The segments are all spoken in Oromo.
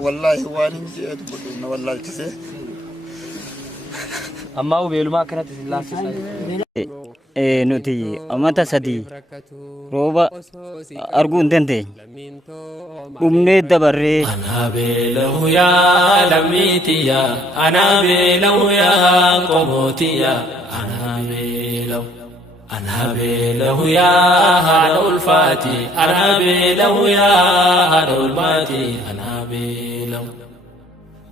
والله وانين جيت بدون والله كسي أما هو بيلوما كانت الله nuti amata sadi roba argun dende umne dabarre anabelahu ya lamitiya anabelahu ya qomotiya anabelahu ya hadul fati anabelahu ya hadul bati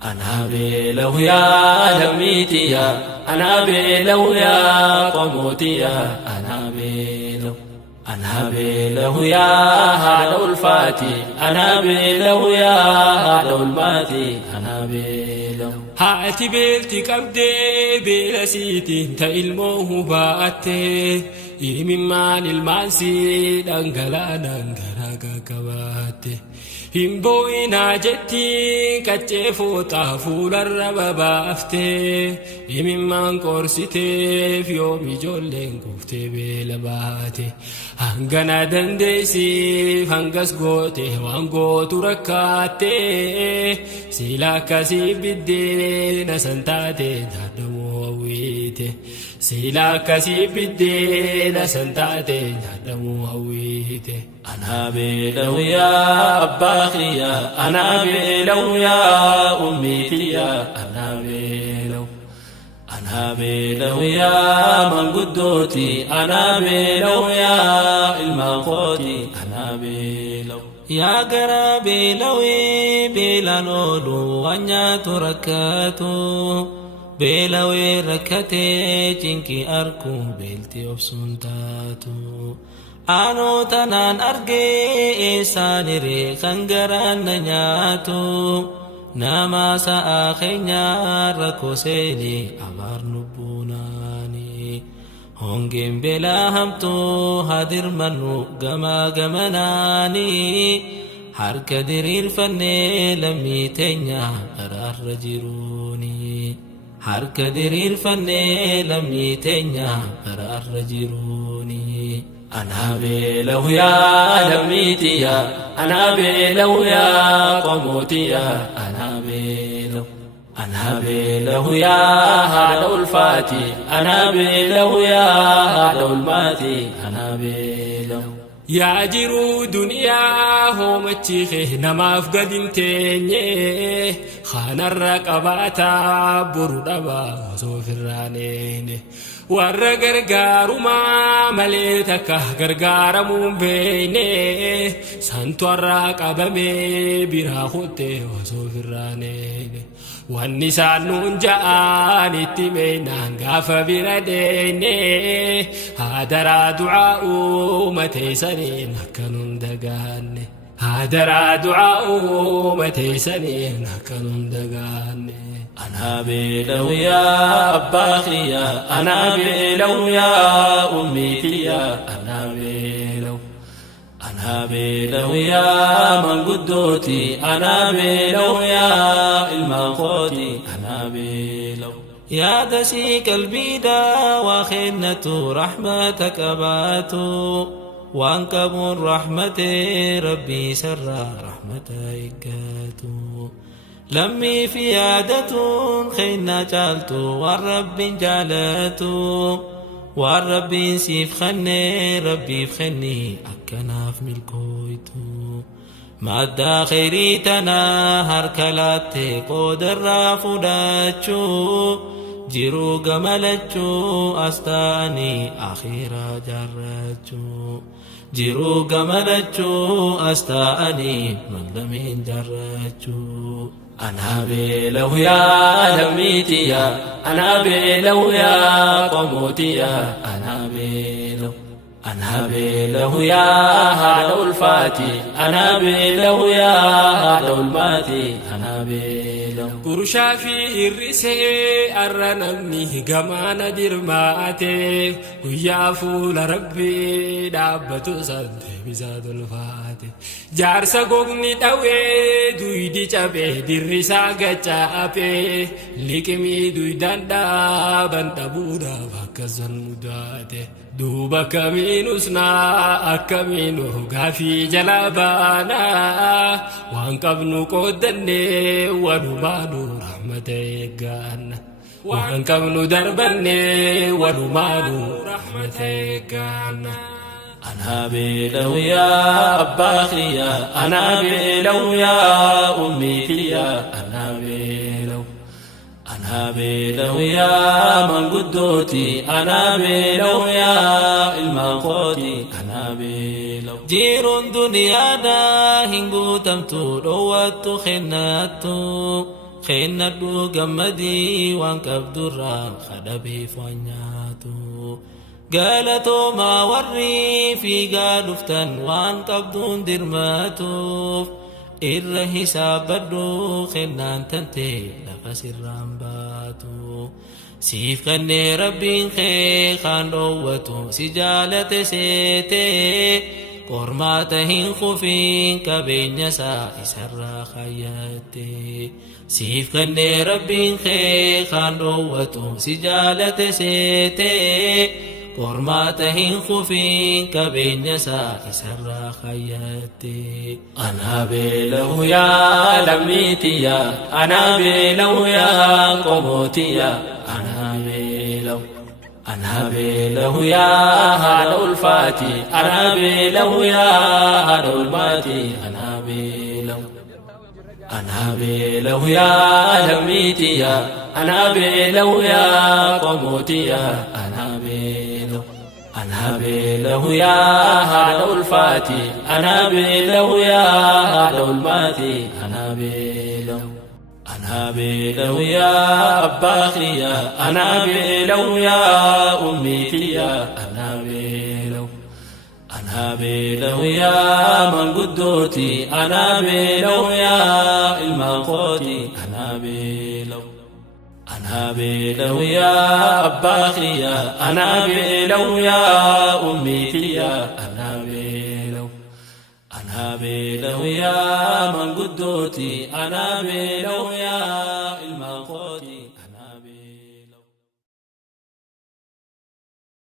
anabelahu ya lamitiya anabelahu ya qomotiya anabelahu ya hadul fati anabelahu ya hadul bati haati beelti qabdee beela siitiin ta ilmoo baattee imimmaan ilmaansi dhangala'aan garaa gaggabaatte hin boo'inaa jetti qaccee fooxaa fuularra babaaftee imimmaan qorsiteef yoom ijoolleen kuftee beela baate hangana dandeessiif hangas goote waan gootu rakkaattee sila akkasii biddeena san taate nyaadhamoo hawwiite sila akkasii biddeena san taate nyaadhamoo hawwiite anabelahu ya abbaakiya anabelahu ya ummiitiya anabelahu ya manguddooti anabelahu ya ilmaankooti ya gara beelawi beelanoolu wanyaatu rakkaatu beelawi rakkatee cinki arku beelti obsuun taatu aanoo tanaan argee eessaaniree kan garaan na nyaatu nama sa'a keenyaa rakkoo seenii abaar nubbuunaani hongeen beelaa hamtuu hadirmannu gamaa gamanaani harka diriirfannee lammii teenya karaarra jiruuni harka diriirfannee lammii teenya karaarra jiruuni anabelahu ya lamitiya anabelahu ya qomotiya anabelahu ya hadul fati anabelahu ya hadul mati yaa jiruu duniyaa hoomachiike namaaf gadin teenye khanarra qabaataa buru dhabaa osoo firraaneene warra gargaarumaa malee takka gargaaramuun beeyne santu harraa qabamee biraa kuttee osoo firraaneene wanni isaan nuun ja'aan itti meenaan gaafa bira deene hadaraa du'aa'uu mateessaniin akka nun dagaanne hadaraa du'aa'uu mateessaniin akka nun dagaanne anabelahu ya abbaakiya anabelahu ya ummiitiya anabelahu ya manguddooti anabelahu ya ilmaankooti يا دسي قلبي دا وخنة رحمتك باتو وانكبر رحمة ربي سر رحمتك لمي في عادة خينا جالتو والرب جالتو والرب سيف خني ربي فخني أكناف ملكويتو مادة خيريتنا هركلاتي قدر رافوداتشو جيرو قملتشو أستاني أخيرا جرتشو جيرو قملتشو أستاني ملمين جرتشو أنابيله يا لميتيا أنابيله يا قموتيا أنابيله يا هادو الفاتي أنابيله يا هادو الماتي قرشا في الرسي أرنمني قمان درماتي ويا فول ربي دابة صد بزاد الفاتي جارسا قوغني تاوي دويدي چابي درسا قچابي لكمي دويدان دابن تبودا فكزن مداتي دوبا كمينوسنا أكمينو غافي جلابانا وانقبنو قدني ونمانو رحمتك غانا وانقبنو دربني ونمانو رحمتك غانا أنا بلو يا أباخيا أنا بلو يا أميتيا أنا بلو يا من قدوتي أنا بلو يا المقوتي أنا بلو جير دنيانا هنقو تمتو رواتو خناتو قمدي وانكب دران خدبي فنياتو قالتو ما وري في قالفتن وانكب دون درماتو إره سابدو خنان تنتي نفس الرامباتو سيف كني ربين خي خان روتو سجالة سيتي قرماتهن خفين كبين يسا إسر خياتي سيف كني ربين خي خان روتو سجالة سيتي قرماتهن خفين كبين يسا إسر خياتي أنا بلو يا لميتيا أنا بلو يا قموتيا أنا بلو يا هذا الفاتي أنا بلو يا هذا الماتي أنا بلو يا لميتيا أنا بلو يا قموتيا أنا بلو يا هذا الفاتي أنا بلو يا هذا الماتي أنا بلو يا أباخيا أنا بلو يا أميتيا أنا بلو يا من قدوتي أنا بلو يا المقوتي أنا بلو يا أباخيا أنا بلو يا أميتيا أنا بلو يا من قدوتي أنا بلو يا